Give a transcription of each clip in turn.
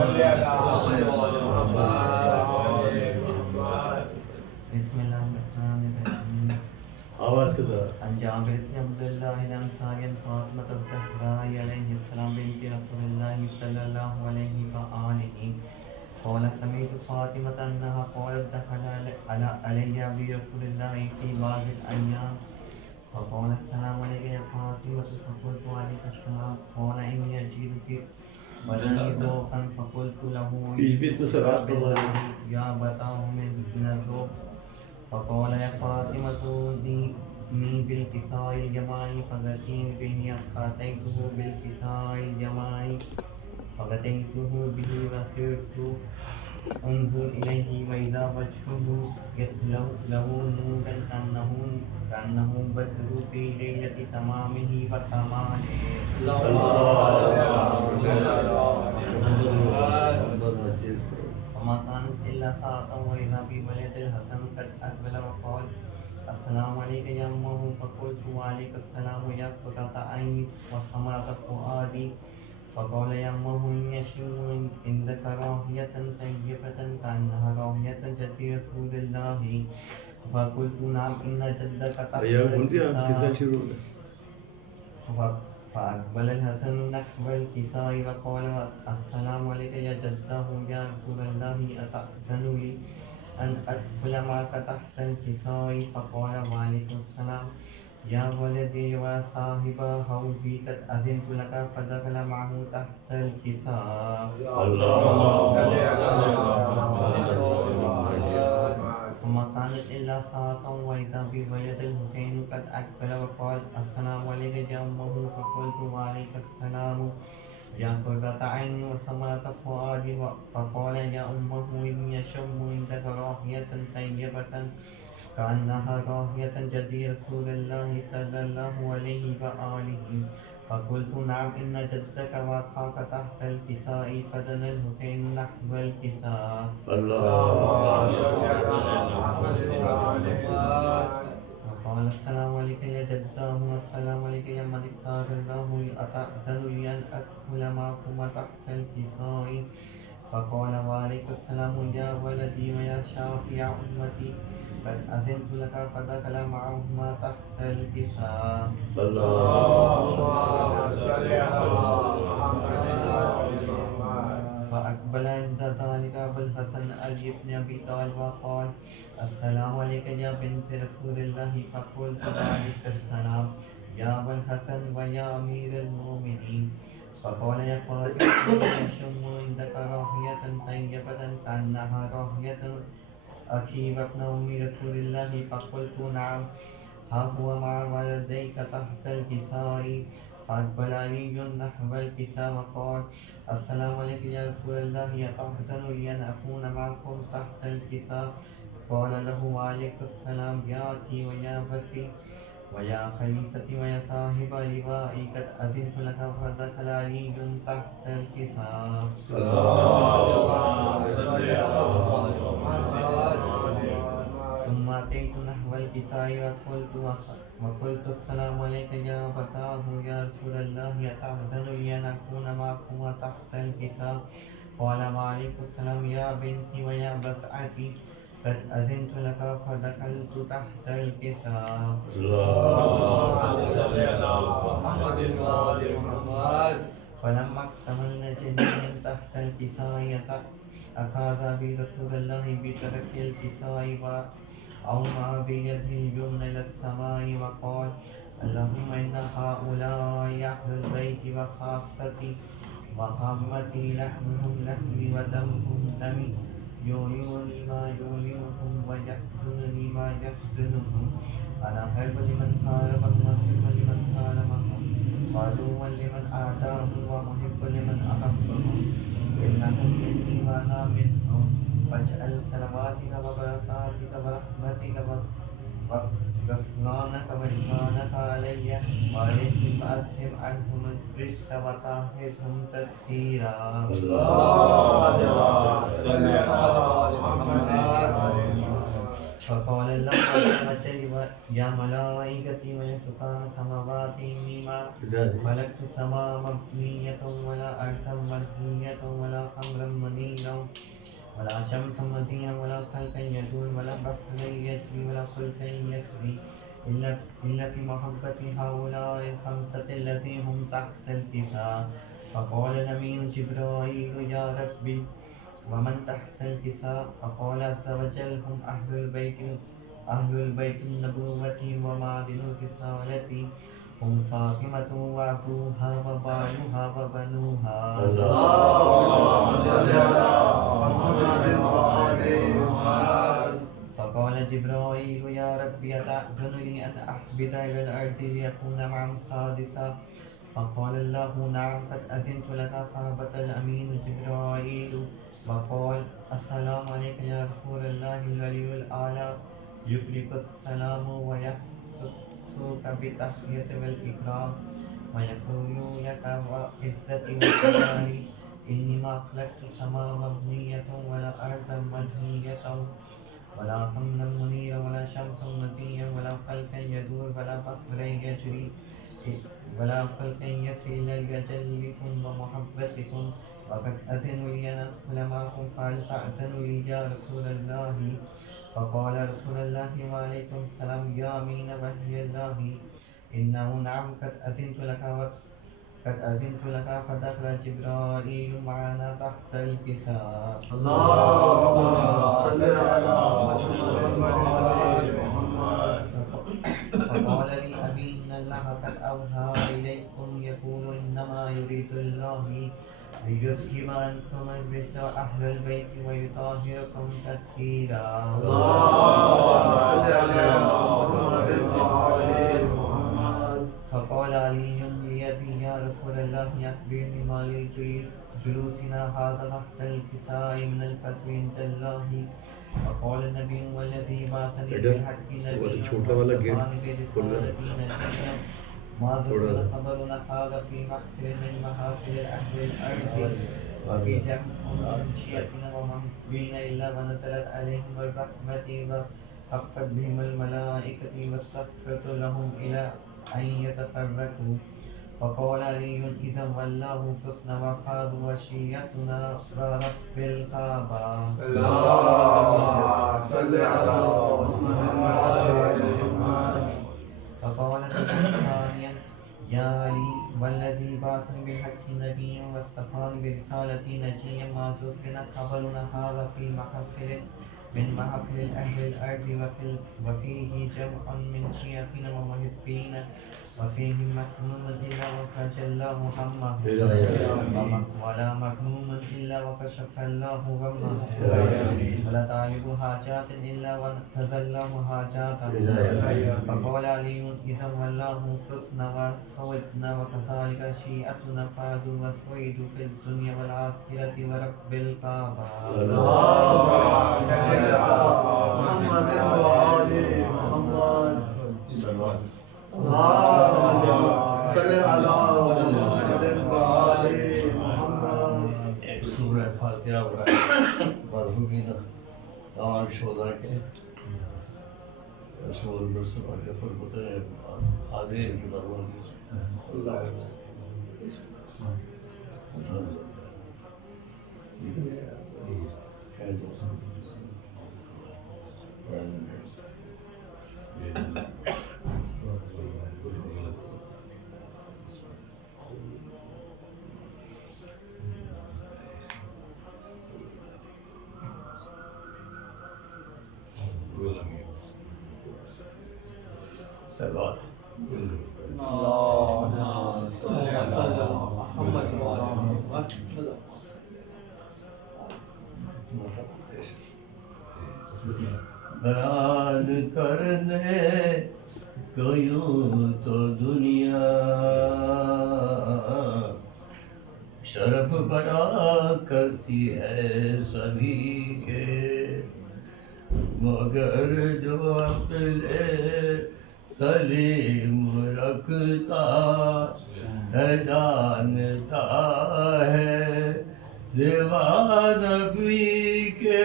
بسم الله الرحمن الرحيم. آواز کے ذرا. عن جابر بن عبد الله الأنصاري عن فاطمة الزهراء عليه السلام بنت رسول الله صلى الله عليه وآله قال سمعت فاطمة أنها قالت دخل علي برسول الله في بعض الأيام فقال السلام عليك يا فاطمة فقلت عليك السلام قال إني أجدك بدني ضعفا فقلت له يا بتاه من الضعف فقال يا فاطمة ائتني بالكساء الجماعي فغتيني به فأتيته بالكساء الجماعي فغتيته به وسرت انظر إليه وإذا وجهه يتلو له نورا كأنه بدر في ليلة تمامه وكماله. فما كانت إلا ساعة وإذا بولد الحسن قد أقبل وقال السلام عليك يا أمه فقلت وعليك السلام يا قرة عيني وثمرة فؤادي فقال يا أمه إني أشم عندك راحية طيبة كأنها راحية جد رسول الله فقلت نعم إن جدك تحت فأقبل الحسن نحو الكساء وقال السلام عليك يا جده يا رسول الله أتأذن لي أن أدخل معك تحت الكساء فقال وعليكم السلام يا ولدي وصاحب حوزي قد أذنت لك فدخل معه تحت الكساء. فما كانت إلا ساعة وإذا بولد الحسين قد أقبل وقال السلام عليك يا أمه فقلت وعليك السلام يا قرة عيني وثمرة فؤادي فقال يا أمه إني أشم عندك راحية طيبة كأنها راحية جد رسول الله صلى الله عليه وآله فقلت نعم إن جدك وقعك تحت الكساء فدنا الحسين نحو الكساء. وقال السلام عليك يا جداه والسلام عليك يا من اختار الله أتأذن لي أن أدخل معكما تحت الكساء فقال وعليك السلام يا ولدي ويا شافع أمتي قد أذنت لك فدخل معهما تحت الكساء. فأقبل عند ذلك أبو الحسن علي بن أبي طالب وقال السلام عليك يا بنت رسول الله فقلت وعليك السلام يا أبا الحسن ويا أمير المؤمنين فقال يا فاطمة إني أشم عندك راحية طيبة كأنها راحية أخي وابن أم رسول الله فقلت نعم ها هو مع ولديك تحت الكساء. فأقبل علي نحو الكساء وقال السلام عليك يا رسول الله أتحزن لي أن أكون معكم تحت الكساء قال له وعليك السلام يا أخي ويا بصي ويا خليفتي ويا صاحب لوائي قد أذنت لك فدخل علي تحت الكساء. ثم أتيت نحو الكساء وقلت السلام عليك يا فتاه يا رسول الله أتحزن لي أن أكون معكما تحت الكساء قال وعليك السلام يا بنتي ويا بسعتي قد أذنت لك فدخلت تحت الكساء. فلما اكتملنا جميعا تحت الكساء أخذ برسول الله بطرف الكساء وأومأ بيده اليمنى إلى السماء وقال اللهم إن هؤلاء أهل البيت وخاصتي وعامتي لحمهم لحمي ودمهم دمي يؤلمني ما يؤلمهم ويحزنني ما يحزنهم أنا حرب لمن حاربهم وسلم لمن سالمهم وعدوا لمن أعداهم ومحب لمن أحبهم إنهم مني وأنا منهم فاجعل صلواتك وبركاتك ورحمتك وغفرانك ورضوانك علي وعليهم وأسهم عنهم الرزق وطهرهم تطهيرا. فقال الله عز وجل يا ملائكتي وسكان سماواتي إني ما خلقت سماء مبنية ولا أرضا مبنية ولا خمرا ولا شمس مزيا ولا خلقا يدور ولا بحر يجري ولا فلك يسري إلا في محبة هؤلاء الخمسة الذين هم تحت الكساء. فقال الأمين جبرائيل يا ربي ومن تحت الكساء؟ فقال عز وجل هم أهل البيت النبوة ومعدن الرسالة، هم فاطمة وأبوها وبالها وبنوها. اللهم صل على محمد وآل محمد. فقال جبرائيل يا ربي أتأذن لي أن أحبط إلى الأرض ليكون معهم سادسا؟ فقال الله نعم قد أذنت لك. فهبط الأمين جبرائيل وقال السلام عليك يا رسول الله العلي الأعلى، يقرئك السلام ويخصك بالتحية والإكرام ويقول لك وعزتي وجلالي إني ما خلقت السماء مبنية ولا أرضا مدنية ولا قمرا منيرا ولا شمسا مزيا ولا فلكا يدور ولا بحرا يجري ولا فلكا يسري إلا لأجلكم ومحبتكم، وقد أذن لي أن أدخل معكم فهل تأذن لي يا رسول الله؟ فقال رسول الله وعليكم السلام يا أمين وحي الله إنه نعم قد أذنت لك. فدخل جبرائيل معنا تحت الكساء. اللهم صل على محمد وآل محمد. فقال لي أبي إن الله قد أوحى إليكم يقول إنما يريد الله ليذهب عنكم الرجس أهل البيت ويطهركم تطهيرا. اللهم صل على محمد وآل محمد. فقال علي لأبي يا رسول الله أخبرني ما لجلوسنا هذا تحت الكساء من الفضل عند الله. فقال النبي والذي بعثني بالحق نبيا وصفاني برسالتي نبيا ما ذكر خبرنا هذا في محفل من محافل أهل الأرض وفي جمع من شيعتنا ومنبين إلا ونزلت عليهم الرحمة وخفت بهم الملائكة واستغفرت لهم إلى أن يتفرقوا. فقال علي إذا والله فزنا وقالوا وشيعتنا رب الكعبة. اللهم صل على محمد وآل محمد. فقال ثانيا يا علي والذي بعثني بالحق نبيا واصطفاني برسالتي نجيا ما ذكرنا خبرنا هذا في محفل من محفل أهل الأرض وفيه جمع من شيعتنا ومحبين وفيه مكنون إلا وتجلى محمد ولا مكنون إلا وكشف الله غمه ولا تعرف حاجات إلا وتزلم حاجاته. فقال علي إذا والله فزنا وسودنا وكذلك شيعتنا فازوا وسويدوا في الدنيا والآخرة ورب الكعبة. اللهم صل على محمد وآل محمد. اللهم صل على محمد وآل محمد. سورہ فاتحہ مرحومین تمام شہداء کے رسول برسما کے فرقتے حاضرین کی مرحوم سلوات. اللهم صل على محمد وعلى محمد. بیان کرنے کو یوں تو دنیا شرف بڑا کرتی ہے سبھی کے، مگر جو عقل سلیم رکھتا ہے جانتا ہے سوا نبی کے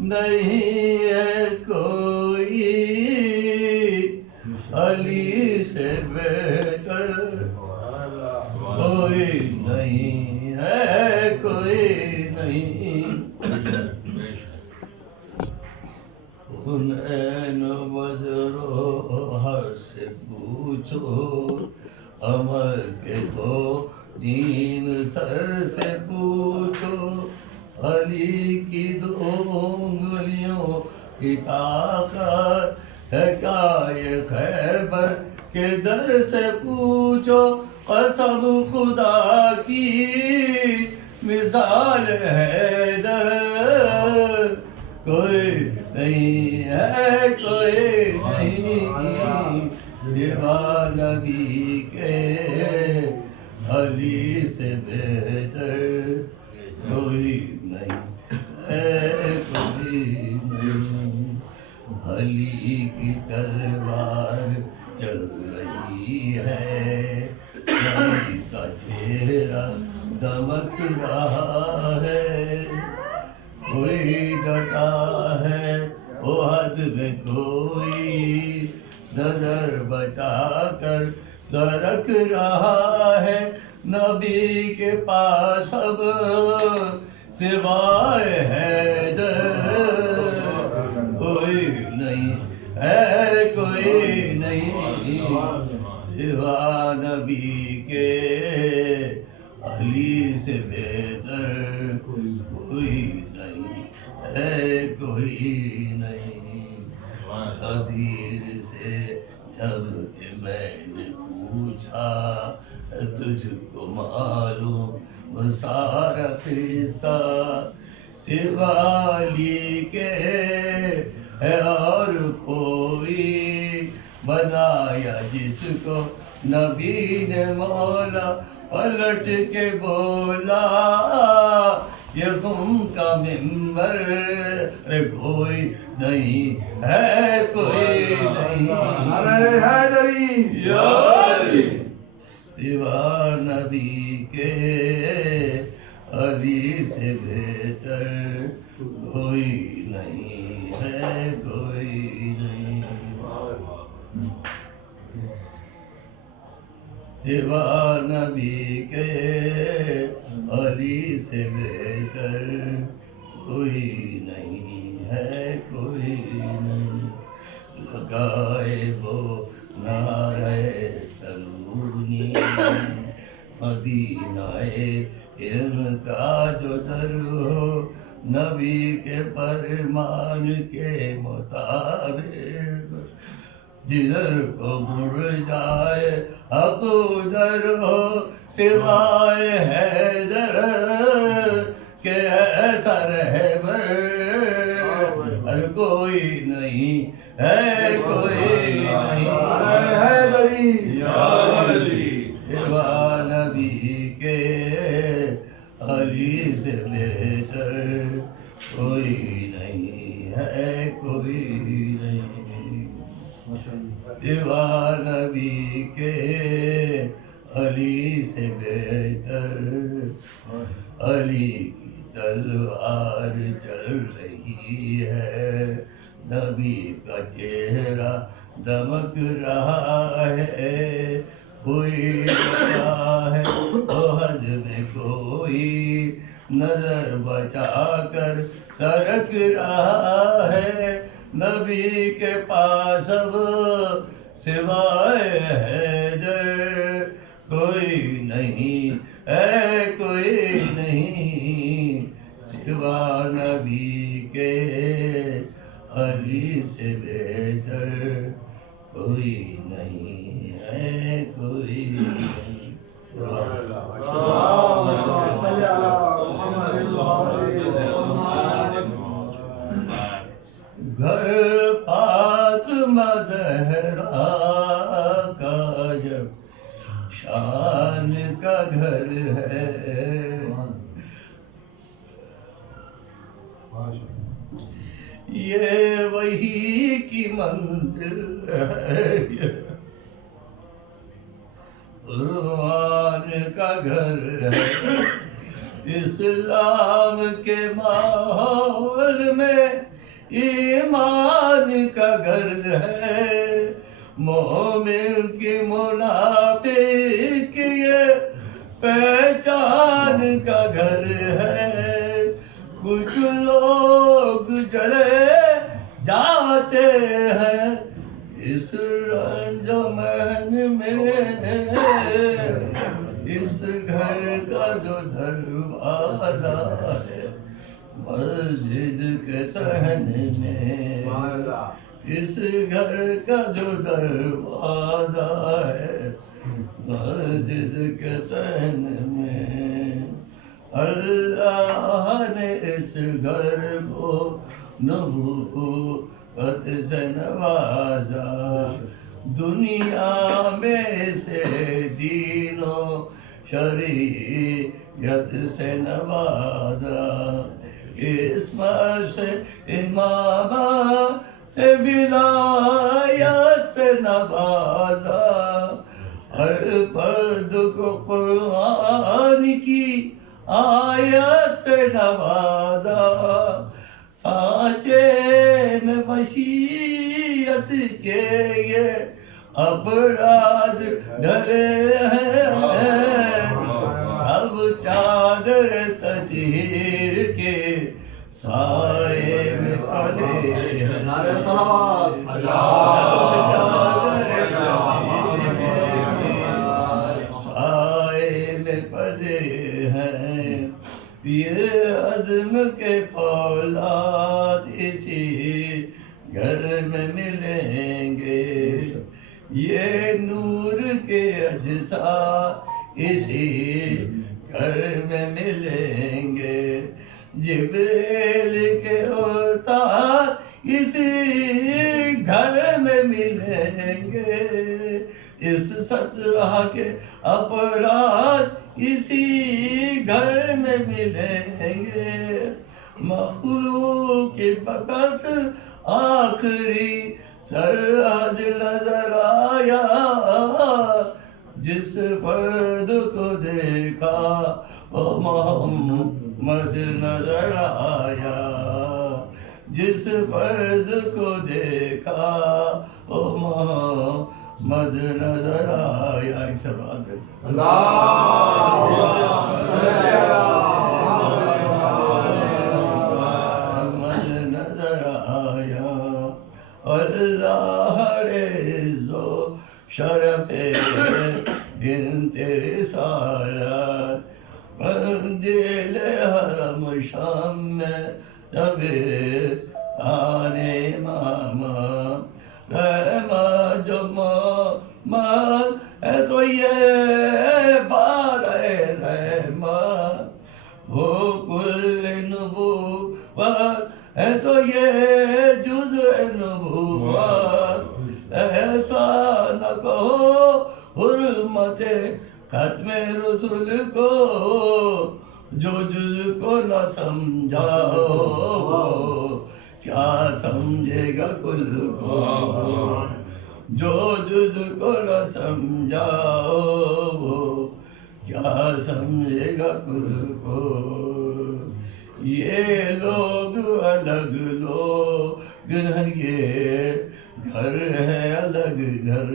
نہیں ہے کوئی، علی سے بہتر کوئی نہیں ہے، کوئی نہیں. در سے پوچھو علی کی 2 انگلیوں کی طاقت ہے کیا یہ خیبر کے در سے پوچھو قسم خدا کی مثال ہے در کوئی نہیں ہے کوئی نہیں سوا نبی کے علی سے بہتر کوئی نہیں ہے کوئی نہیں علی کی تلوار چل رہی ہے علی کا چہرہ دمک رہا ہے کوئی ڈٹا ہے عہد میں کوئی نظر بچا کر درک رہا ہے نبی کے پاس اب سوائے حیدر کوئی نہیں ہے کوئی نہیں سوا نبی کے علی سے بہتر کوئی نہیں ہے کوئی نہیں غدیر سے جب کہ میں نے پوچھا تجھ کو معلوم سارا قصہ سوا علی کے ہے اور کوئی بنایا جس کو نبی نے مولا پلٹ کے بولا یہ خم کا ممبر کوئی نہیں ہے کوئی نہیں نعرہ حیدری یا علی سوا نبی کے علی سے بہتر کوئی نہیں ہے کوئی نہیں سوا نبی کے علی سے بہتر کوئی نہیں ہے کوئی نہیں لگائے وہ نعرہ سلونی مدینہ علم کا جو در ہو نبی کے فرمان کے مطابق جدھر کو مڑ جائے حق ادھر ہو سوائے حیدر کہ ایسا رہبر ہر کوئی نہیں ہے کوئی نہیں نعرہ حیدری یا علی سوا نبی کے علی سے بہتر کوئی نہیں ہے کوئی نہیں سوا نبی کے علی سے بہتر علی کی تلوار چل رہی ہے نبی کا چہرہ دمک رہا ہے کوئی رہا ہے عہد میں کوئی نظر بچا کر سرک رہا ہے نبی کے پاس اب سوائے حیدر کوئی نہیں ہے کوئی نہیں سوا نبی کے علی سے بہتر کوئی نہیں ہے کوئی نہیں سوا اللهم صل على محمد گھر فاطمہ زہرا کا جب شان کا گھر ہے یہ وہی کی منزل ہے قرآن کا گھر ہے اسلام کے ماحول میں ایمان کا گھر ہے مومن کی منافق یہ پہچان کا گھر ہے کچھ لوگ چلے جاتے ہیں اس انجمن میں اس گھر کا جو در دروازہ ہے مسجد کے صحن میں، اس گھر کا جو دروازہ ہے مسجد کے صحن میں، اللہ نے اس گھر کو نبوت سے نوازا، دنیا میں سے دین و شریعت سے نوازا، عصمت سے امامت سے ولایت سے نوازا، ہر فرد کو قرآن کی آیت سے نوازا، سانچے میں مشیت کے یہ افراد ڈلے ہیں، سب چادر تطہیر کے سائے میں پلے ہیں، نعرہ صلوات سب چادر تطہیر کے سائے میں پلے ہیں، یہ عزم کے فولاد اسی گھر میں ملیں گے، یہ نور کے اجزاء اسی گھر میں ملیں گے، جبریل کے استاد اسی گھر میں ملیں گے، اس سطح کے افراد اسی گھر میں ملیں گے، مخلوق کی بکس آخری سرحد نظر آیا، جس فرد کو دیکھا وہ محمد نظر آیا، جس فرد کو دیکھا وہ محمد نظر آیا، ایک سب بات بیٹھا محمد نظر آیا، اللہ عز و شرف ان تیرے رسالت، دل حرم شام میں جب آنے ماما رحمت جو محمد ہے تو یہ بار رحمت، وہ کل نبوت ہے تو یہ جزء نبوت، ایسا نہ کہو حرمت ختم رسول کو، جو جز کو نہ سمجھاؤ کیا سمجھے گا کل کو، جو جز کو نہ سمجھاؤ کیا سمجھے گا کل کو، یہ لوگ الگ لوگ ہیں، یہ گھر ہے الگ گھر،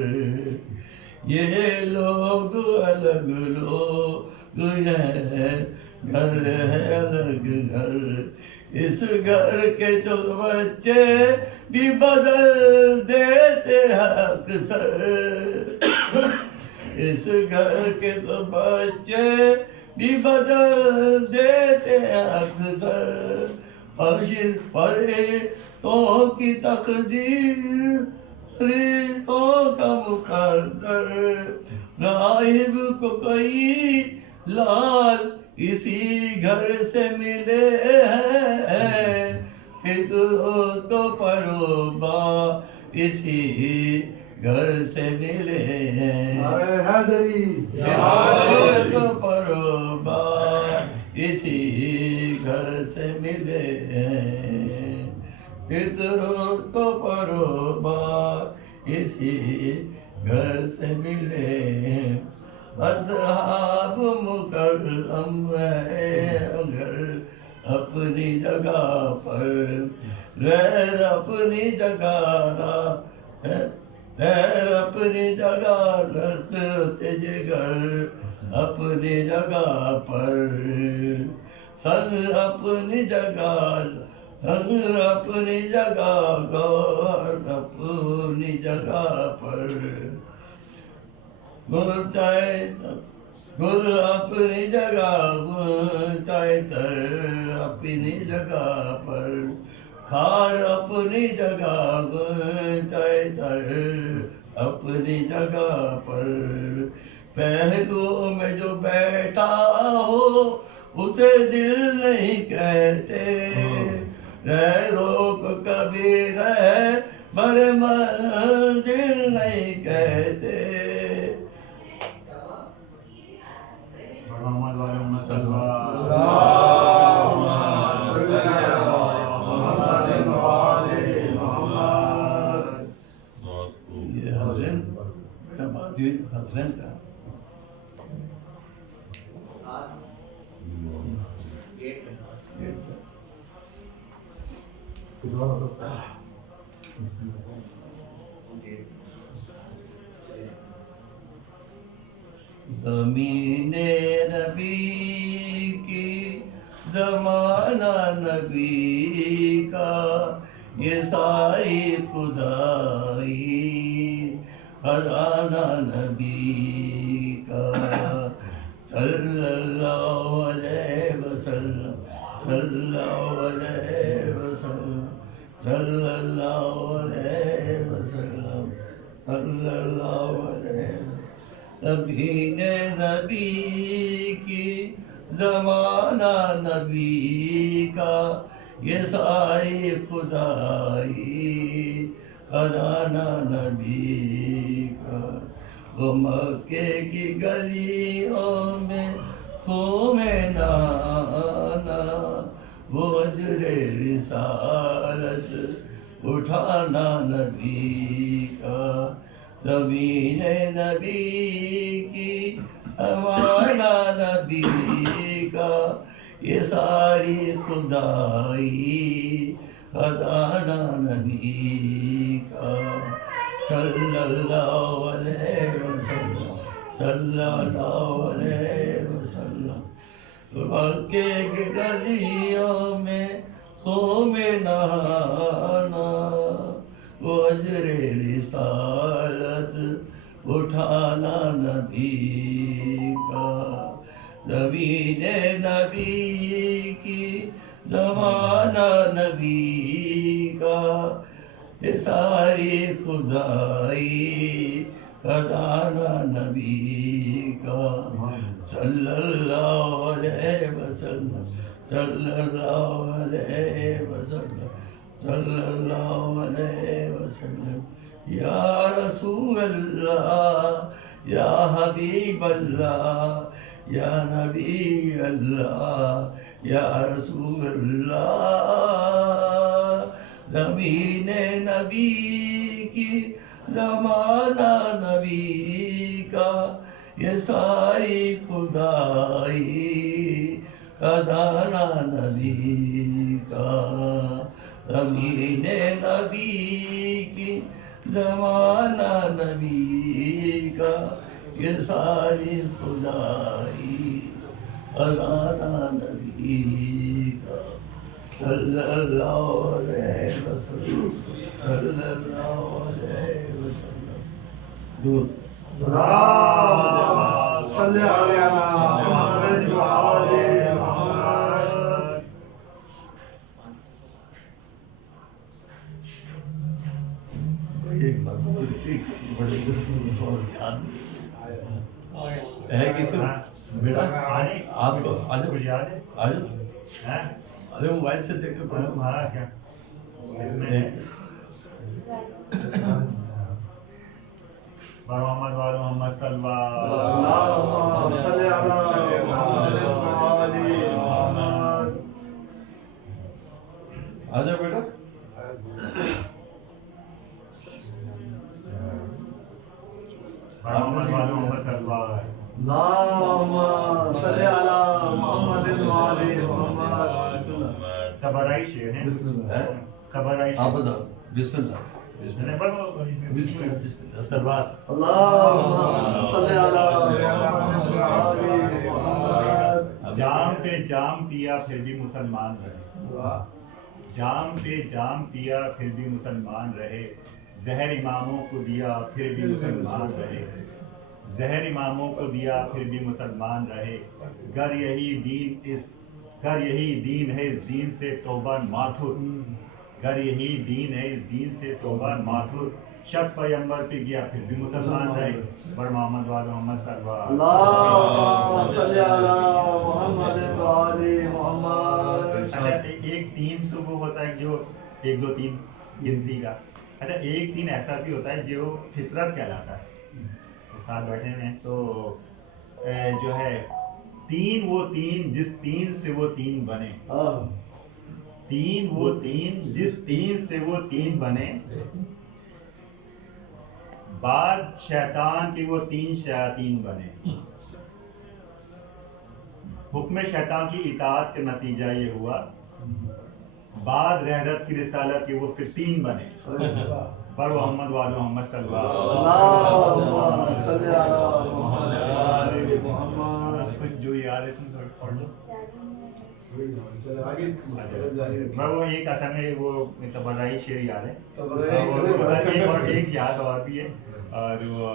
یہ لوگ الگ لوگ ہیں، گھر ہے الگ گھر، اس گھر کے جو بچے بھی بدل دیتے ہیں اکثر، اس گھر کے تو بچے بھی بدل دیتے ہیں اکثر، فرشتوں کی تقدیر فرشتوں کا مقدر، راہب کو کئی لال اسی گھر سے ملے ہیں، فردوس کو پروبا اسی گھر سے ملے ہیں، نعرہ حیدری فردوس کو پروبا اسی گھر سے ملے ہیں، فردوس کو پروبا اسی گھر سے ملے ہیں، اصحاب مکرم ہے گھر اپنی جگہ پر، غیر اپنی جگہ غیر اپنی جگہ رکھتے جگر اپنی جگہ پر، سنگ اپنی جگہ سنگ اپنی جگہ گور اپنی جگہ پر، چاہے گل اپنی جگہ چائے تر اپنی جگہ پر، خار اپنی جگہ چائے تر اپنی جگہ پر، پہلو میں جو بیٹھا ہو اسے دل نہیں کہتے، رہ روک کبھی رہ بر منزل نہیں کہتے۔ محمد والے صلی اللہ یہ حسین بیٹا بھاتی حسین کا زمین نبی کی زمانہ نبی کا، یہ ساری خدائی خزانہ نبی کا، صلی اللہ علیہ وسلم، صلی اللہ علیہ وسلم، صلی اللہ علیہ وسلم، صلی اللہ علیہ وسلم۔ زمین نبی کی زمانہ نبی کا، یہ ساری خدائی خزانہ نبی کا، وہ مکے کی گلیوں میں خوں میں نہانا، وہ اجر رسالت اٹھانا نبی کا، زمین نبی کی زمانہ نبی کا، یہ ساری خدائی خزانہ نبی کا، صلی اللہ علیہ وسلم، صلی اللہ علیہ وسلم۔ مکے کی گلیوں میں خوں میں نہانا، وہ اجر رسالت اٹھانا نبی کا، زمین نبی کی زمانہ نبی کا، یہ ساری خدائی خزانہ نبی کا، صلی اللہ علیہ وسلم، صلی اللہ علیہ وسلم، صلی اللہ علیہ وسلم۔ یا رسول اللہ، یا حبیب اللہ، یا نبی اللہ، یا رسول اللہ، زمین نبی کی زمانہ نبی کا، یہ ساری خدائی خزانہ نبی کا، زمین نبی کی زمانہ نبی کا، یہ ساری خدائی خزانہ نبی کا، صلی اللہ علیہ وسلم، صلی اللہ علیہ وسلم۔ درود۔ اللهم صل على محمد وآل محمد۔ ایک بڑے یاد ہے کسی کو؟ بیٹا آپ کو آج کچھ یاد ہے؟ آج ہاں؟ ارے موبائل سے دیکھ کے پڑھو۔ ہمارا کیا اس میں ہے محمد وال محمد صلی اللہ اللهم صل على محمد وآل محمد۔ آ جاؤ بیٹا۔ محمد وال محمد صلی اللہ اللهم صل على محمد وآل محمد۔ تبرائی شیر ہے بسم اللہ۔ تبرائی آپ شیر بتاؤ۔ بسم اللہ، بسم اللہ بسم اللہ سلوات۔ اللهم صل على محمد وآل محمد۔ جام پہ جام پیا پھر بھی مسلمان رہے، جام پہ جام پیا پھر بھی مسلمان رہے، زہر اماموں کو دیا پھر بھی مسلمان رہے، زہر اماموں کو دیا پھر بھی مسلمان رہے، گر یہی دین ہے اس دین سے توبہ ماتھر، گر یہی دین ہے اس دین سے توبہ ماتھر، شب پیمبر پہ گیا پھر بھی مسلمان رہے، بر محمد وال محمد صلی اللہ اللہم صلی علی محمد و آل محمد. اچھا ایک دین تو وہ ہوتا ہے جو 1 2 3 گنتی کا، اچھا ایک دین ایسا بھی ہوتا ہے جو فطرت کہلاتا ہے. استاد بیٹھے ہیں تو جو ہے تین وہ تین جس تین سے وہ تین بنے، تین وہ تین جس تین سے وہ تین بنے، بعد شیطان کے وہ 3 شیاطین بنے، حکم شیطان کی اطاعت کا نتیجہ یہ ہوا، بعد رحمت کی رسالت کے وہ پھر 3 بنے، بر محمد وال محمد صلی اللہ اللہم صلی علی محمد و آل محمد. کچھ جو یاد ہے تم تھوڑا پڑھ لو. آگے میں وہ ایک اصل میں وہ تبرعی شعر یاد ہے، تبرعی ایک اور ایک یاد اور بھی ہے، اور وہ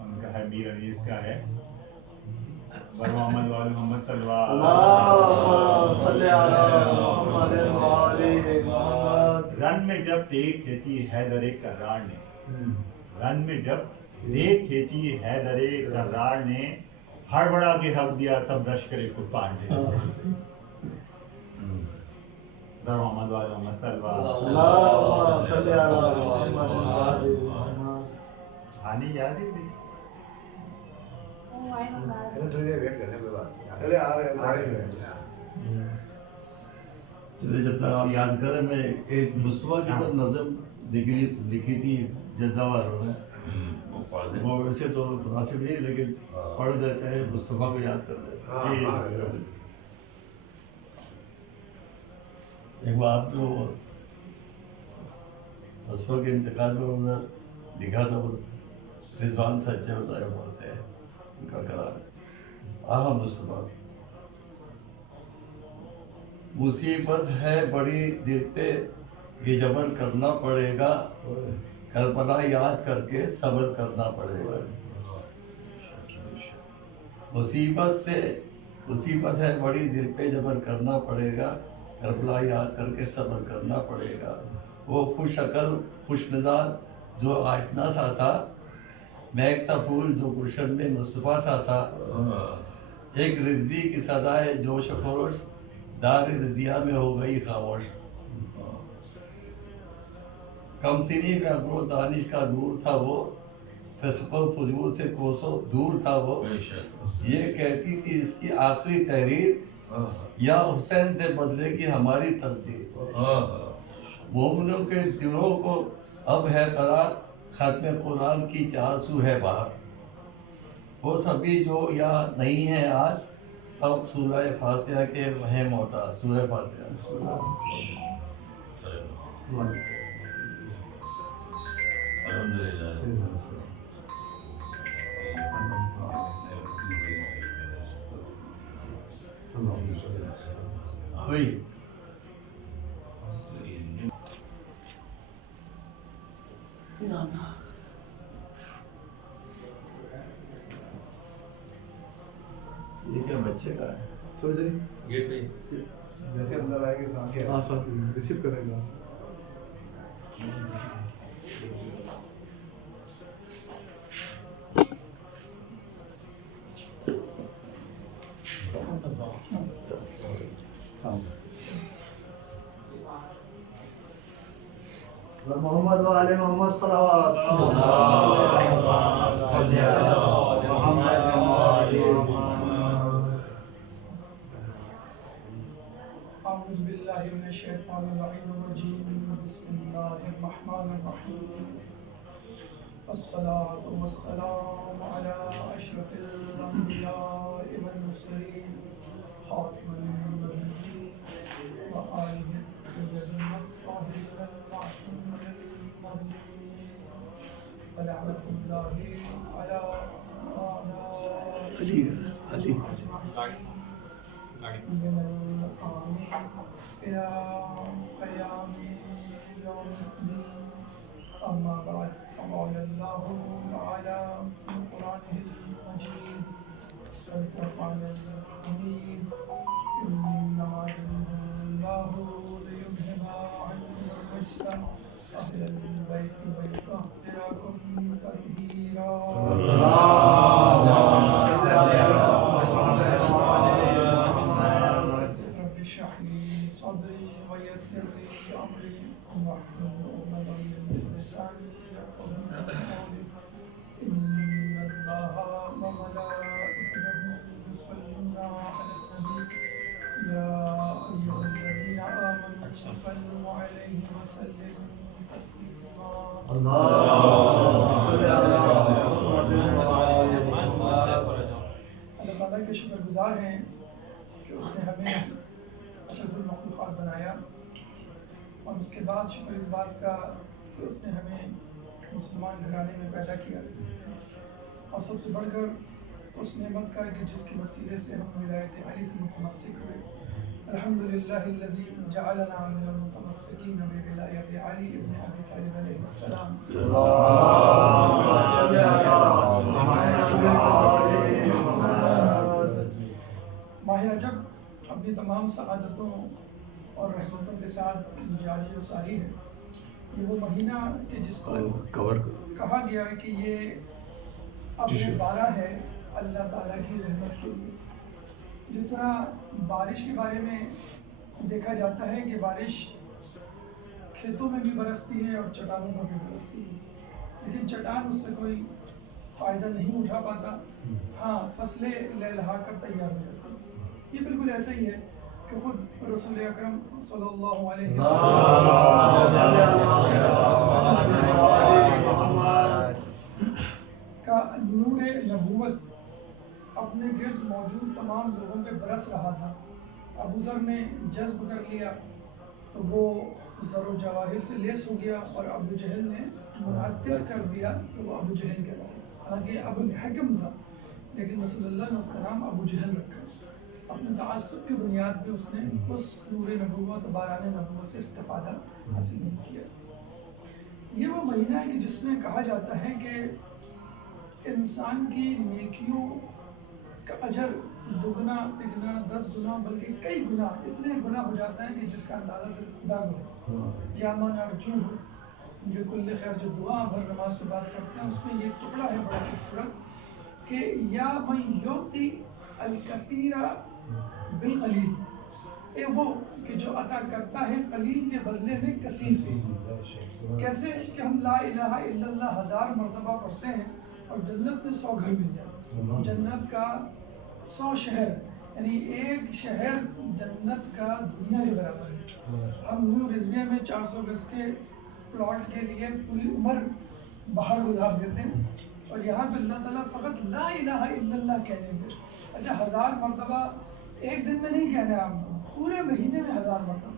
ان کا ہے میر انیس کا ہے، بر محمد وال محمد صلی اللہ اللہم صلی علی محمد و آل محمد. رن میں جب دیکھ کھینچی حیدر کرار نے، رن میں جب دیکھ کھینچی حیدر کرار نے، ہڑبڑا کے حق دیا سب لشکر کفار نے، بر محمد وال محمد صلی اللہ اللہم صلی علی محمد و آل محمد. آنی یاد ہے بھی؟ چلے آ رہے ہیں. چلے جب تک آپ یاد کریں، میں ایک مصطفیٰ کے اوپر نظم لکھی تھی جدہ والوں نے، وہ ویسے تو مناسب نہیں لیکن پڑھ دیتے ہیں، مصطفیٰ کو یاد کر دیتے ہیں. ایک بار تو مصطفیٰ کے انتقال میں انہوں نے لکھا تھا، رضوان سچے ہوتا بولتے ہیں ان کا قرار ہے. آہا مصطفیٰ مصیبت ہے بڑی دل پہ یہ جبر کرنا پڑے گا، کربلا یاد کر کے صبر کرنا پڑے گا. مصیبت ہے بڑی دل پہ جبر کرنا پڑے گا، کربلا یاد کر کے صبر کرنا پڑے گا. وہ خوش عقل خوش مزاج جو آشنا سا تھا، مہکتا پھول جو گلشن میں مصطفیٰ سا تھا، ایک رضوی کی صدائے جوش و خروش دار رضویہ میں ہو گئی خاموش. کمتری میں عقل و دانش کا نور تھا وہ، فسق و فجور سے کوسوں دور تھا وہ. یہ کہتی تھی اس کی آخری تحریر، یا حسین سے بدلے گی ہماری تقدیر. مومنوں کے دلوں کو اب ہے قرار، ختم قرآن کی چاسو ہے بہار. وہ سبھی جو یاد نہیں ہے آج، سب سورہ فاتحہ کے ہیں محتاج. سورہ فاتحہ. ہوئی یہ کیا بچے کا ہے؟ گیٹ پہ جیسے اندر آئے گے ساتھ ہی سر ریسیو کرے گا. محمد و آل محمد صلوات. صلی علی محمد و آل محمد. أعوذ بالله من الشيطان الرجيم. بسم الله الرحمن الرحيم. الصلاة والسلام على أشرف الأنبياء والمرسلين خاتم النبيين وآله الطيبين الطاهرين المعصومين المظلومين ولعنة الله على علی من الآن إلى قيام يوم الدين. أما بعد قال الله تعالى في قرآنه المجيد والفرقان الحميد إنما يريد الله ليذهب عنكم الرجس أهل البيت ويطهركم تطهيرا. رب اشرح لي صدري ويسر لي أمري واحلل عقدة من لساني يفقهوا قولي. إن الله وملائكته يصلون على النبي يا أيها الذين آمنوا صلوا عليه وسلموا تسليما. اللہ تعالیٰ کے شکر گزار ہیں کہ اس نے ہمیں اشرف المخلوقات بنایا، اور اس کے بعد شکر اس بات کا کہ اس نے ہمیں مسلمان گھرانے میں پیدا کیا، اور سب سے بڑھ کر اس نعمت کا کہ جس کے وسیلے سے ہم ولایت علی سے متمسک ہوئے. الحمدللہ الذی جعلنا من المتمسکین بولایت علی ابن ابی طالب علیہ السلام. ماہ رجب اپنی تمام سعادتوں اور رحمتوں کے ساتھ جاری و ساری ہے. یہ وہ مہینہ کہ جس کو کہا گیا ہے کہ یہ اپنے بارہ ہے اللہ تعالیٰ کی رحمت کے لیے. جس طرح بارش کے بارے میں دیکھا جاتا ہے کہ بارش کھیتوں میں بھی برستی ہے اور چٹانوں پر بھی برستی ہے، لیکن چٹان اس سے کوئی فائدہ نہیں اٹھا پاتا. ہاں، فصلیں لہلہا کر تیار ہو جاتی ہیں. یہ بالکل ایسا ہی ہے کہ خود رسول اکرم صلی اللہ علیہ وسلم کا نور نبوت اپنے گرد موجود تمام لوگوں پہ برس رہا تھا. ابو ذر نے جذب کر لیا تو وہ زر و جواہر سے لیس ہو گیا، اور ابو جہل نے منعکس کر دیا تو وہ ابو جہل کہلایا. حالانکہ ابو الحکم تھا، لیکن رسول اللہ نے اس کا نام ابو جہل رکھا. اپنے تعصب کی بنیاد پہ اس نے اس نور نبوت باران نبوت سے استفادہ حاصل نہیں کیا. یہ وہ مہینہ ہے کہ جس میں کہا جاتا ہے کہ انسان کی نیکیوں کا اجر دگنا تگنا 10 گنا بلکہ کئی گنا اتنے گنا ہو جاتا ہے کہ جس کا اندازہ صرف خدا کو ہے. یا من ارجو جو کل خیر جو دعا ہر نماز کے بعد کرتے ہیں، اس میں یہ ٹکڑا ہے بڑا خوبصورت کہ یا من یعطی الکثیر بالقلیل، اے وہ کہ جو عطا کرتا ہے قلیل کے بدلے میں کثیر. کیسے کہ ہم لا الہ الا اللہ 1000 مرتبہ پڑھتے ہیں اور جنت میں 100 گھر مل جائے. جنت کا 100 شہر، یعنی ایک شہر جنت کا دنیا کے برابر ہے. ہم نیو رضویہ میں 400 گز کے پلاٹ کے لیے پوری عمر باہر گزار دیتے ہیں، اور یہاں پہ اللہ تعالیٰ فقط لا الہ الا اللہ کہنے پہ. اچھا، 1000 مرتبہ ایک دن میں نہیں کہنا ہے آپ کو، پورے مہینے میں 1000 مرتبہ،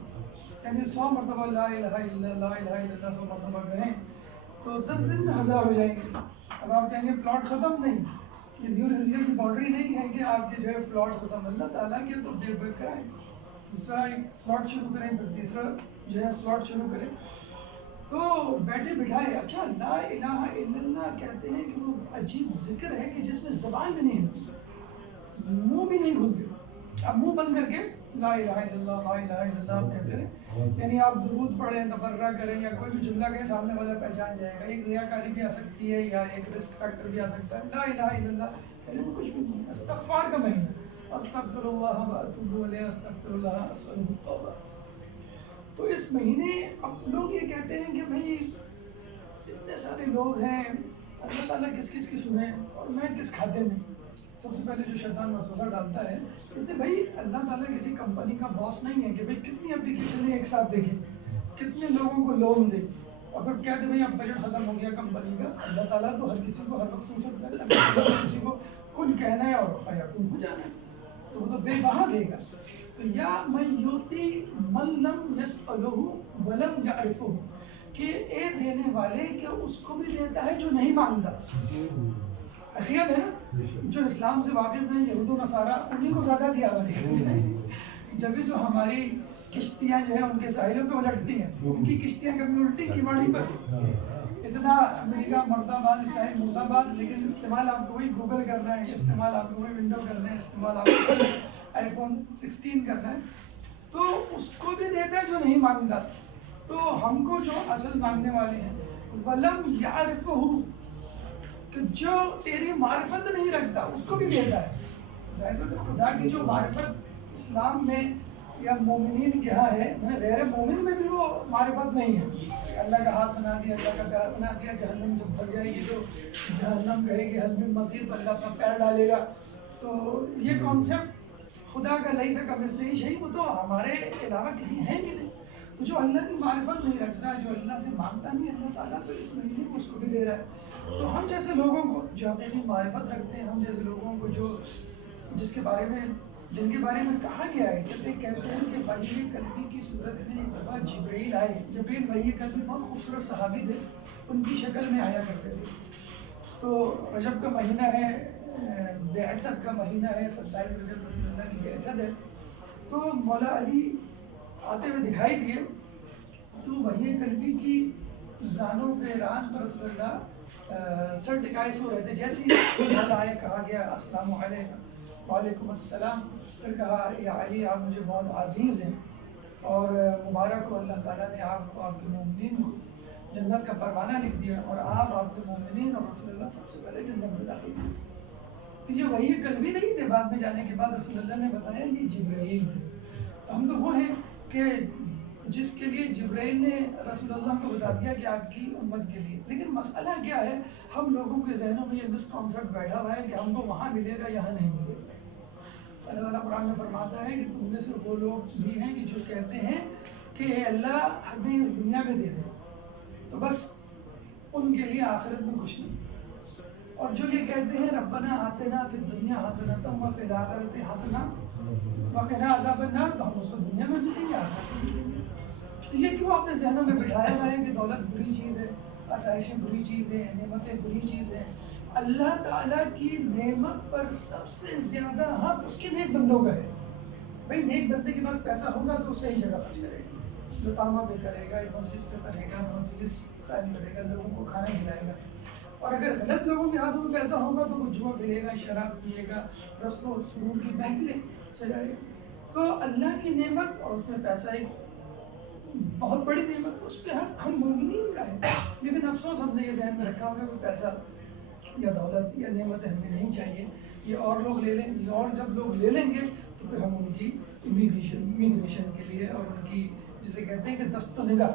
یعنی 100 مرتبہ لا الہ الا اللہ 100 مرتبہ کہیں تو 10 دن میں 1000 ہو جائیں گے. اب آپ کہیں گے پلاٹ ختم نہیں، یہ نیو رضویہ کی باؤنڈری نہیں ہے کہ آپ کے جو ہے پلاٹ ختم. اللہ تعالیٰ کے تو دیکھ بھال کرائیں، دوسرا ایک سلاٹ شروع کریں، پھر تیسرا جو ہے سلاٹ شروع کریں، تو بیٹھے بٹھائے. اچھا، لا الہ الا اللہ کہتے ہیں کہ وہ عجیب ذکر ہے کہ جس میں زبان بھی نہیں ہلتی، منہ بھی نہیں کھلتے. اب منہ بند کر کے لا الہ الا اللہ لا الہ الا اللہ آپ کہتے ہیں، یعنی آپ درود پڑھیں، تبرہ کریں یا کوئی بھی جملہ کہیں سامنے والا پہچان جائے گا. ایک ریاکاری بھی آ سکتی ہے یا ایک رسک فیکٹر بھی آ سکتا ہے. لا الہ الا اللہ کہنے میں کچھ بھی نہیں. استغفار کا مہینہ، استغفر اللہ و اتوب الیہ، استغفر اللہ اسألہ التوبہ. تو اس مہینے اب لوگ یہ کہتے ہیں کہ بھائی اتنے سارے لوگ ہیں، اللہ تعالیٰ کس کس کی سنیں اور میں کس کھاتے میں. سب سے پہلے جو شیطان وسوسہ ڈالتا ہے، کہتے ہیں بھائی اللہ تعالیٰ کسی کمپنی کا باس نہیں ہے کہ بھائی کتنی اپلیکیشنیں ایک ساتھ دیکھیں، کتنے لوگوں کو لون دے، اور پھر کہتے ہیں بھائی اب بجٹ ختم ہو گیا کمپنی کا. اللہ تعالیٰ تو ہر کسی کو ہر وقت سن سکتا ہے. اللہ تعالیٰ کسی کو کن کہنا ہے اور فیکون ہو جانا ہے، تو وہ تو بے بہا دے گا. تو یا من یؤتی من لم یسألہ ولم یعرفہ، کہ اے دینے والے کہ اس کو بھی دیتا ہے جو نہیں مانگتا. حقیقت ہے نا، جو اسلام سے واقف ہیں یہود و نصارہ انہیں کو زیادہ دیا ہوا دیکھا. جبھی تو ہماری کشتیاں جو ہیں ان کے ساحلوں پہ الٹتی ہیں، ان کی کشتیاں کبھی الٹی کیواڑی پر. اتنا امریکہ مرداباد اسرائیل مرداباد، لیکن استعمال آپ کو وہی گوگل کرنا ہے، استعمال آپ کو وہی ونڈو کرنا ہے، استعمال آپ کو آئی فون 16 کرنا ہے، تو اس کو بھی دیتا ہے جو نہیں مانگتا. تو ہم کو جو اصل مانگنے والے ہیں وَلَمْ يَعْرِفُهُ، کہ جو تیری معرفت نہیں رکھتا اس کو بھی دیتا ہے. خدا کی جو معرفت اسلام میں یا مومنین کے یہاں ہے، غیر مومن میں بھی وہ معرفت نہیں ہے. اللہ کا ہاتھ بنا دیا، اللہ کا پیر بنا دیا، جہنم جب بھر جائے گی تو جہنم کہے گی حل من مزید، تو اللہ اپنا پیر ڈالے گا. تو یہ کانسیپٹ خدا کا لیس کمثلہ شیء، وہ تو ہمارے علاوہ کہیں ہے کہ نہیں. تو جو اللہ کی معرفت نہیں رکھتا، جو اللہ سے مانگتا نہیں، اللہ تعالیٰ تو اس مہینے میں اس کو بھی دے رہا ہے. تو ہم جیسے لوگوں کو جو حقیقی معرفت رکھتے ہیں، ہم جیسے لوگوں کو جو جن کے بارے میں کہا گیا ہے، جب ایک کہتے ہیں کہ وحی قلبی کی صورت میں ایک دفعہ جبرائیل آئے. جبرائیل وحی قلبی بہت خوبصورت صحابی تھے، ان کی شکل میں آیا کرتے تھے. تو رجب کا مہینہ ہے، بعثت کا مہینہ ہے، 27 رجب رسول اللہ کی بعثت ہے. تو مولا علی آتے ہوئے دکھائی دیے، تو وحی قلبی کی زانوں پہ ران پر رسول اللہ سر ٹکائے سو رہے تھے. جیسے ہی آئے کہا گیا السلام علیکم، وعلیکم السلام. پھر کہا یا علی آپ مجھے بہت عزیز ہیں، اور مبارک ہو اللہ تعالیٰ نے آپ کو، آپ کے مومنین کو جنت کا پروانہ لکھ دیا، اور آپ کے مومنین اور رسول اللہ سب سے پہلے جنت میں داخل ہوئے. تو یہ وحی قلبی نہیں تھے، بعد میں جانے کے بعد رسول اللہ نے بتایا یہ جبرائیل تھے. تو ہم تو وہ ہیں کہ جس کے لیے جبرائیل نے رسول اللہ کو بتا دیا کہ آپ کی امت کے لیے. لیکن مسئلہ کیا ہے، ہم لوگوں کے ذہنوں میں یہ مس کانسیپٹ بیٹھا ہوا ہے کہ ہم کو وہاں ملے گا، یہاں نہیں ملے گا. اللہ تعالیٰ قرآن میں فرماتا ہے کہ تم میں سے وہ لوگ بھی ہیں کہ جو کہتے ہیں کہ اے اللہ ہمیں اس دنیا میں دے دے، تو بس ان کے لیے آخرت میں کچھ نہیں. اور جو یہ کہتے ہیں ربنا آتنا فی الدنیا حسنۃ وفی الآخرۃ حسنۃ وقنا عذاب النار، تو ہم اس کو دنیا میں بھی دیں گے، آخرت میں بھی دیں گے. تو یہ کیوں اپنے ذہنوں میں بٹھایا ہوا ہے کہ دولت بری چیز ہے، آسائشیں بری چیز ہے، نعمتیں بری چیز ہے؟ اللہ تعالیٰ کی نعمت پر سب سے زیادہ حق اس کے نیک بندوں کا ہے. بھائی نیک بندے کے پاس پیسہ ہوگا تو وہ صحیح جگہ خرچ کرے گا، لطامہ بھی کرے گا، مسجد پہ کرے گا، مجلس قائم کرے گا، لوگوں کو کھانا کھلائے گا. اور اگر غلط لوگوں کے ہاتھوں میں پیسہ ہوگا تو وہ جوا کھیلے گا، شراب پیے گا، رسم و سرور کی محفلیں سجائے گا. تو اللہ کی نعمت اور اس میں پیسہ ایک بہت بڑی نعمت، اس پہ ہم مومنین کا ہے. لیکن افسوس ہم نے یہ ذہن میں رکھا ہوگا کہ پیسہ یا دولت یا نعمتیں ہمیں نہیں چاہیے، یہ اور لوگ لے لیں گے، اور جب لوگ لے لیں گے تو پھر ہم ان کی امیگریشن کے لیے اور ان کی جسے کہتے ہیں کہ دست و نگاہ،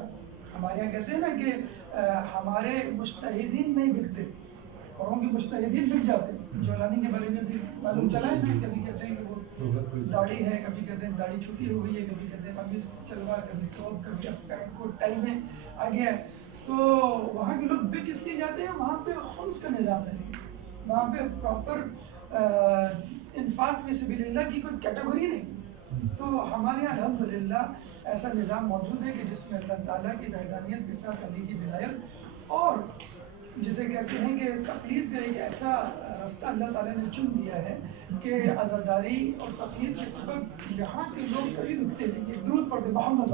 ہمارے یہاں کہتے ہیں نا کہ ہمارے مجتہدین نہیں بکتے، اوروں کے مجتہدین بک جاتے ہیں. جولانی کے بارے میں بھی معلوم چلا ہے نا، کبھی کہتے ہیں کہ وہ داڑھی ہے، کبھی کہتے ہیں داڑھی چھپی ہو گئی ہے، کبھی کہتے ہیں قمیض چلوار، کبھی ٹاپ، کبھی اب پینٹ کوٹ ٹائی میں آ گیا ہے. تو وہاں کے لوگ بک اس لیے جاتے ہیں، وہاں پہ خمس کا نظام نہیں، وہاں پہ پراپر انفاق فی سبیل اللہ کی کوئی کیٹیگری نہیں. تو ہمارے یہاں الحمدللہ ایسا نظام موجود ہے کہ جس میں اللہ تعالیٰ کی وحدانیت کے ساتھ علی کی ولایت اور جسے کہتے ہیں کہ تقلید کا ایک ایسا راستہ اللہ تعالیٰ نے چن دیا ہے کہ عزاداری اور تقلید کے سبب یہاں کے لوگ کبھی رکتے نہیں. ایک درود پڑھتے محمد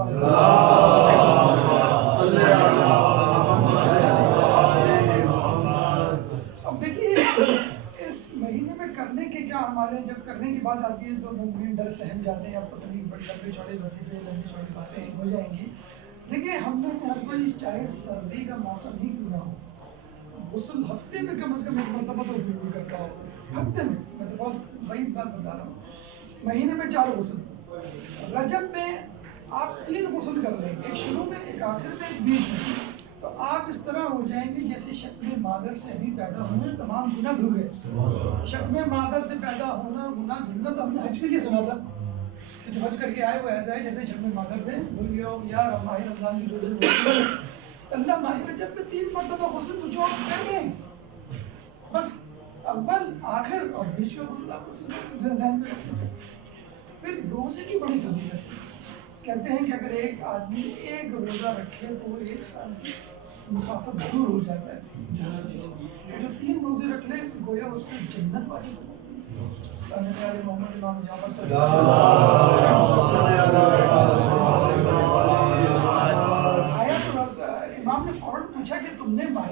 اب دیکھیے اس مہینے میں کرنے کے کیا اعمال ہیں. جب کرنے کی بات آتی ہے تو مومن ڈر سہم جاتے ہیں، اب پتہ نہیں بڑے لمبے چوڑے وظیفے، لمبی چوڑی باتیں ہو جائیں گی. دیکھیے ہم میں سے ہر کوئی چاہے سردی کا موسم ہی کیوں نہ ہو، غسل ہفتے میں کم از کم ایک مرتبہ تو ضرور کرتا ہوں. ہفتے میں تو بہت بعید بات بتا رہا ہوں. مہینے میں 4 غسل، رجب میں آپ 3 غسل کر لیں گے، ایک شروع میں، ایک آخر میں، ایک بیچ میں. تو آپ اس طرح ہو جائیں گے جیسے شکم مادر سے ہی پیدا ہونے تمام گناہ دھل گئے. شکم مادر سے پیدا ہونا گناہ دھلنا تو ہم نے حج کے لیے سنا تھا کہ جو حج کر کے آئے وہ ایسا ہے جیسے شکم مادر سے دھل گیا ہو. یا ماہ رمضان کی جو اللہ ماہ رجب میں 3 مرتبہ غسل جو آپ کر لیں، بس اول، آخر اور بیچ کا غسل آپ ذہن میں رکھیں. پھر روزے کی بڑی فضیلت ہے. کہتے ہیں کہ اگر ایک آدمی ایک روزہ رکھے تو 1 سال کی مسافت دور ہو جاتا ہے. جو 3 روزے رکھ لے گویا اس کو جنت والی محمد امام جعفر صلی اللہ علیہ وسلم. امام نے فوراً پوچھا کہ تم نے ماہ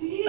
3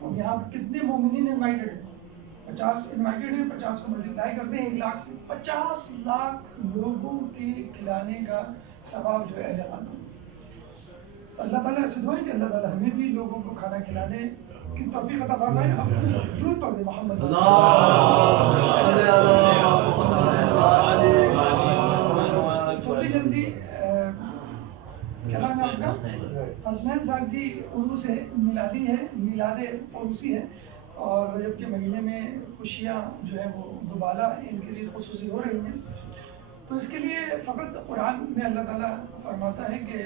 اب یہاں کتنے مومنین انوائٹڈ ہیں؟ 50 انوائٹڈ ہیں، 50 کو ملٹیپلائی کرتے ہیں 1 لاکھ سے، 50 لاکھ لوگوں کے کھلانے کا ثواب جو ہے اہل ایمان کو۔ تو اللہ تعالیٰ سے دعا ہے کہ اللہ تعالیٰ ہمیں بھی لوگوں کو کھانا کھلانے کی توفیق عطا فرمائے۔ اپنے سب درود پڑھ دیں محمد جلدی جلدی کیا نام ہے آپ کا؟ حسنین صاحب کی عروس ہے، میلادی ہے، میلاد عروسی ہے، اور رجب کے مہینے میں خوشیاں جو ہے وہ دوبالا ان کے لیے خصوصی ہو رہی ہیں۔ تو اس کے لیے فقط قرآن میں اللہ تعالیٰ فرماتا ہے کہ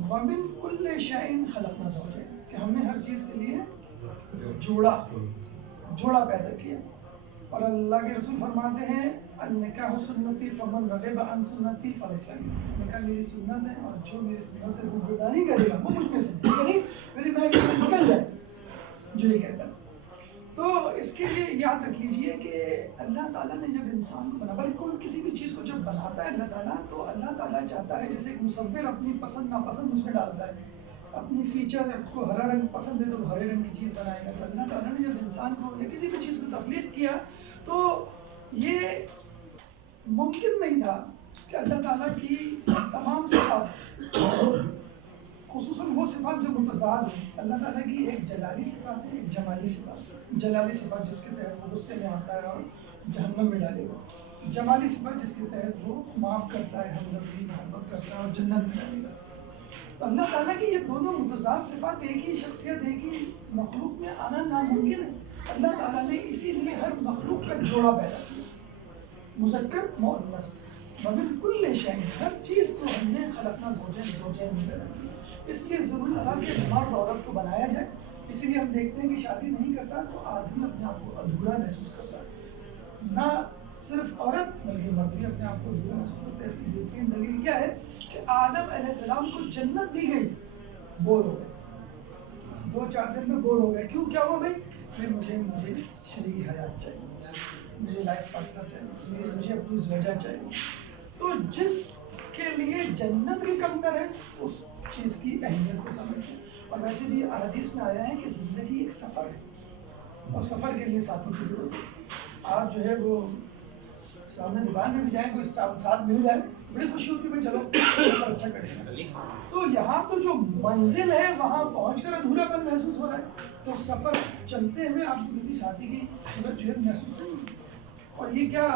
وَمِن كُلِّ شَيْءٍ خَلَقْنَا زَوْجَيْنِ، کہ ہم نے ہر چیز کے لیے جوڑا پیدا کیا۔ اور اللہ کے رسول فرماتے ہیں النکاح سنتی فمن رغب عن سنتی فلیس منی، نکاح میری سنت ہے اور جو میری سنت سے روگردانی کرے گا وہ مجھ میں سے یعنی میری محفل سے نکل جائے، جو یہ کہتا ہے۔ تو اس کے لیے یاد رکھ لیجئے کہ اللہ تعالیٰ نے جب انسان کو بنا، بلکہ کوئی کسی بھی چیز کو جب بناتا ہے اللہ تعالیٰ، تو اللہ تعالیٰ چاہتا ہے جیسے ایک مصور اپنی پسند ناپسند اس میں ڈالتا ہے، اپنی فیچر اس کو ہرا رنگ پسند ہے تو وہ ہرے رنگ کی چیز بنائے گا۔ تو اللہ تعالیٰ نے جب انسان کو یا کسی بھی چیز کو تخلیق کیا تو یہ ممکن نہیں تھا کہ اللہ تعالیٰ کی تمام صفات، خصوصاً وہ صفات جو متضاد ہیں، اللہ تعالیٰ کی ایک جلالی صفات ہے، ایک جمالی صفات ہے۔ جلالی صفات جس کے تحت وہ غصے میں آتا ہے اور جہنم میں ڈالے گا، جمالی صفات جس کے تحت وہ معاف کرتا ہے، ہمدردی محبت کرتا ہے اور جنت میں ڈالے گا۔ تو اللہ تعالیٰ کی یہ دونوں متضاد صفات، ایک ہی شخصیت، ایک ہی مخلوق میں آنا ناممکن ہے۔ اللہ تعالیٰ نے اسی لیے ہر مخلوق کا جوڑا پیدا کیا، مذکر مؤنث، ومن کل شیء، ہر چیز کو ہم نے خلقنا زوجین میں پیدا کیا۔ اس لیے ضروری تھا کہ مرد عورت کو بنایا جائے۔ اسی لیے ہم دیکھتے ہیں کہ شادی نہیں کرتا تو آدمی اپنے آپ کو ادھورا محسوس کرتا ہے، نہ صرف عورت بلکہ مرد بھی اپنے آپ کو ادھورا محسوس کرتا ہے۔ اس کی بہترین دلیل کیا ہے کہ آدم علیہ السلام کو جنت دی گئی، بور ہو گئے، 2-4 دن میں بور ہو گئے۔ کیوں؟ کیا ہوا بھائی؟ مجھے شریک حیات چاہیے، مجھے لائف پارٹنر چاہیے، مجھے اپنی زوجہ چاہیے۔ تو جس کے لیے جنت بھی کمتر ہے اس چیز کی اہمیت کو سمجھیں۔ اور ویسے بھی احادیث میں آیا ہے کہ زندگی ایک سفر ہے اور سفر کے لیے ساتھوں کی ضرورت ہے۔ آپ جو ہے وہ سامنے دکان میں بھی جائیں، کوئی ساتھ مل جائے، بڑی خوشی ہوتی ہے، چلو سفر اچھا کرے گا۔ تو یہاں تو جو منزل ہے وہاں پہنچ کر ادھورا پن محسوس ہو رہا ہے، تو سفر چلتے ہوئے آپ کسی ساتھی کی صورت جو ہے محسوس نہیں ہوتی۔ اور یہ کیا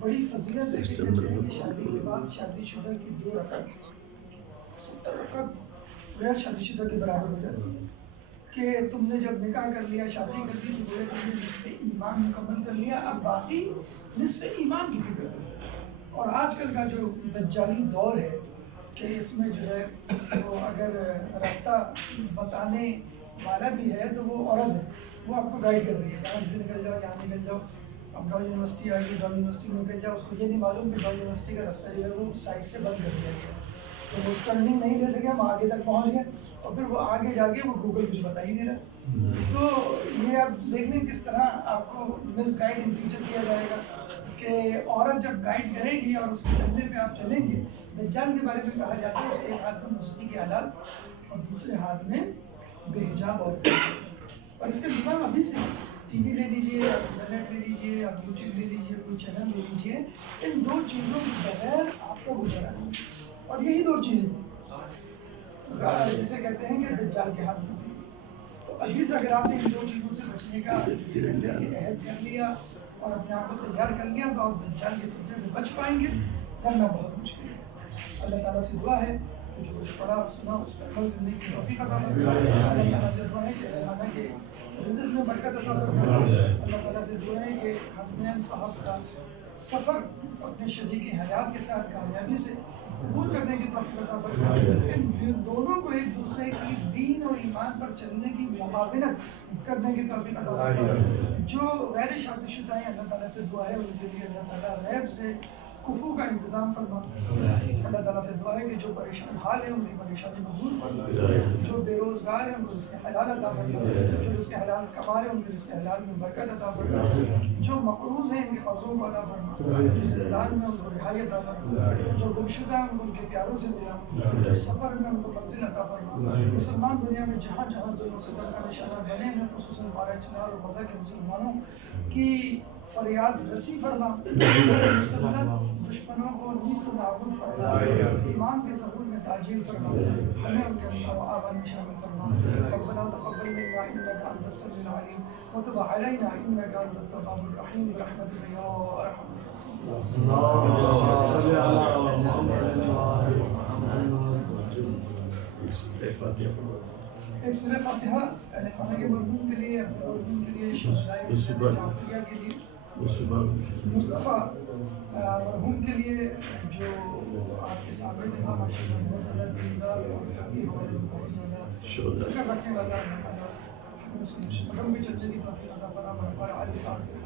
بڑی فضیلت ہے کہ شادی کے بعد شادی شدہ کی 2 رکعت 70 رکعت غیر شادی شدہ کے برابر ہو جاتی ہے، کہ تم نے جب نکاح کر لیا، شادی کر لی، تو تم نے نصف ایمان مکمل کر لیا، اب باقی نصف ایمان کی فکر ہے۔ اور آج کل کا جو دجالی دور ہے کہ اس میں جو ہے وہ اگر راستہ بتانے والا بھی ہے تو وہ عورت ہے، وہ آپ کو گائیڈ کر رہی ہے، یہاں سے نکل جاؤ، یہاں نکل جاؤ، اب ڈاؤ یونیورسٹی آ گئی، ڈاؤ یونیورسٹی میں نکل جاؤ، اس کو یہ نہیں معلوم کہ ڈاؤ یونیورسٹی کا راستہ جو ہے وہ سائڈ سے بند کر دیا گیا، تو وہ ٹرننگ نہیں لے سکے، ہم آگے تک پہنچ گئے، اور پھر وہ آگے جا کے وہ گوگل کچھ بتا ہی نہیں رہا۔ تو یہ آپ دیکھ لیں کس طرح آپ کو مس گائیڈ ان فیوچر کیا جائے گا، کہ عورت جب گائیڈ کرے گی اور اس کے چلنے پہ آپ چلیں گے۔ دجال کے بارے میں کہا جاتا ہے ایک ہاتھ میں موسیقی کے آلات اور دوسرے ہاتھ میں بے حجاب اور اس کا نظام ابھی سے ٹی وی لے لیجیے، آپ انٹرنیٹ لے لیجیے، آپ یوٹیوب لے لیجیے، کوئی چینل لے لیجیے، ان 2 چیزوں کے بغیر آپ کا گزارا نہیں۔ اور یہی 2 چیزیں جسے کہتے ہیں کہ دجال کے ہاتھ میں۔ تو ابھی سے اگر آپ نے ان 2 چیزوں سے بچنے کا عہد کر لیا اور اپنے آپ کو تیار کر لیا تو آپ دجال کے فتنے سے بچ پائیں گے، ورنہ بہت مشکل ہے۔ اللہ تعالیٰ سے دعا ہے کہ جو کچھ پڑھا اور سنا اس پر عمل کرنے کی توفیق عطا فرمائے۔ اللہ تعالیٰ سے دعا ہے کہ اللہ کے رزق میں برکت عطا فرمائے۔ اللہ تعالیٰ سے دعا ہے کہ حسنین صاحب کا سفر اپنے شریک حیات کے ساتھ کامیابی سے عبور کرنے کی توفیق عطا فرمائے۔ ان دونوں کو ایک دوسرے کی دین اور ایمان پر چلنے کی معاونت کرنے کی توفیق عطا فرمائے۔ جو غیر شادی شدہ ہیں اللہ تعالیٰ سے دعا ہے ان کے لیے اللہ تعالیٰ غیب سے کفو کا انتظام فرما. اللہ تعالیٰ سے دعا ہے کہ جو پریشان حال ہے ان کی پریشانی کو دور فرما. جو بے روزگار ہیں ان کو رزق حلال عطا فرما. جو رزق حلال کما رہے ہیں ان کے رزق حلال میں برکت عطا فرما. جو مقروض ہیں ان کے قرضوں کو عطا فرما. جو زندان میں ان کو رہائی عطا فرما. جو گمشدہ ہیں ان کو ان کے پیاروں سے ملا. جو سفر میں ان کو منزل عطا فرما. مسلمان دنیا میں جہاں جہاں ظلم و ستم کا نشانہ بنے ہیں خصوصاً بارہ چنار اور غزہ کے مسلمانوں کی فریاد رسی فرما. مسلمان دشمنوں کو نیست و نابود فرما. ایمان کے ظہور میں تاجیل فرما. ہمیں ان کے انصار و آبان میں شامل فرما. ربنا تقبل منا انك انت السميع العليم وتب علينا انك انت التواب الرحيم برحمتك يا ارحم اللهم صل على محمد. ایک سورہ فاتحہ اہل خانہ کے مرحوم کے لیے، اپنے مرحوم کے لیے، شہدائے جعفریہ کے لیے، مصطفیٰ مرحوم کے لیے جو آپ کے سامنے تھا ماشاءاللہ بہت زیادہ دیندار اور فقیر اور بہت زیادہ فکر رکھنے والا ہمیں اس کے قدم پہ چلنے کی توفیق عطا فرما. ہمارا علی فاتحہ.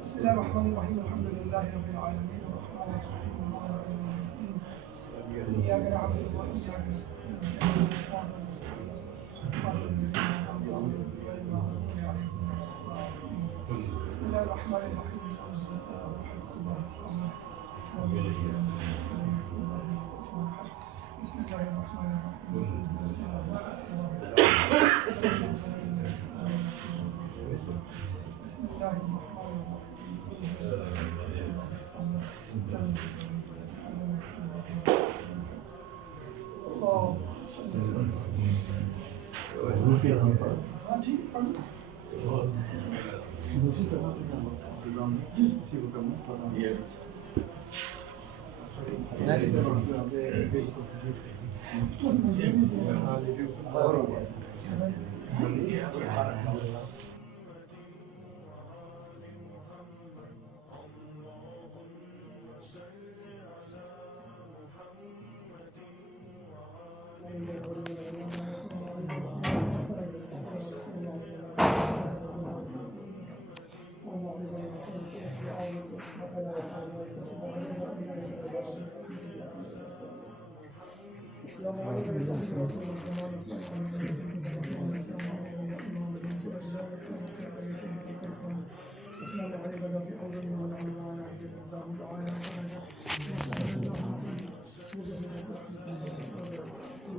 بسم اللہ الرحمن الرحیم. الحمدللہ رب العالمین الرحمن الرحیم مالک یوم الدین ایاک نعبد و ایاک نستعین اهدنا الصراط المستقیم صراط الذین انعمت علیہم غیر المغضوب علیہم ولا الضالین. بسم اللہ الرحمن الرحیم. اللہ الصمد لم یلد ولم یولد ولم یکن له کفوا احد. بسم اللہ الرحمن الرحیم. بسم اللہ الرحمن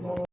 الرحیم.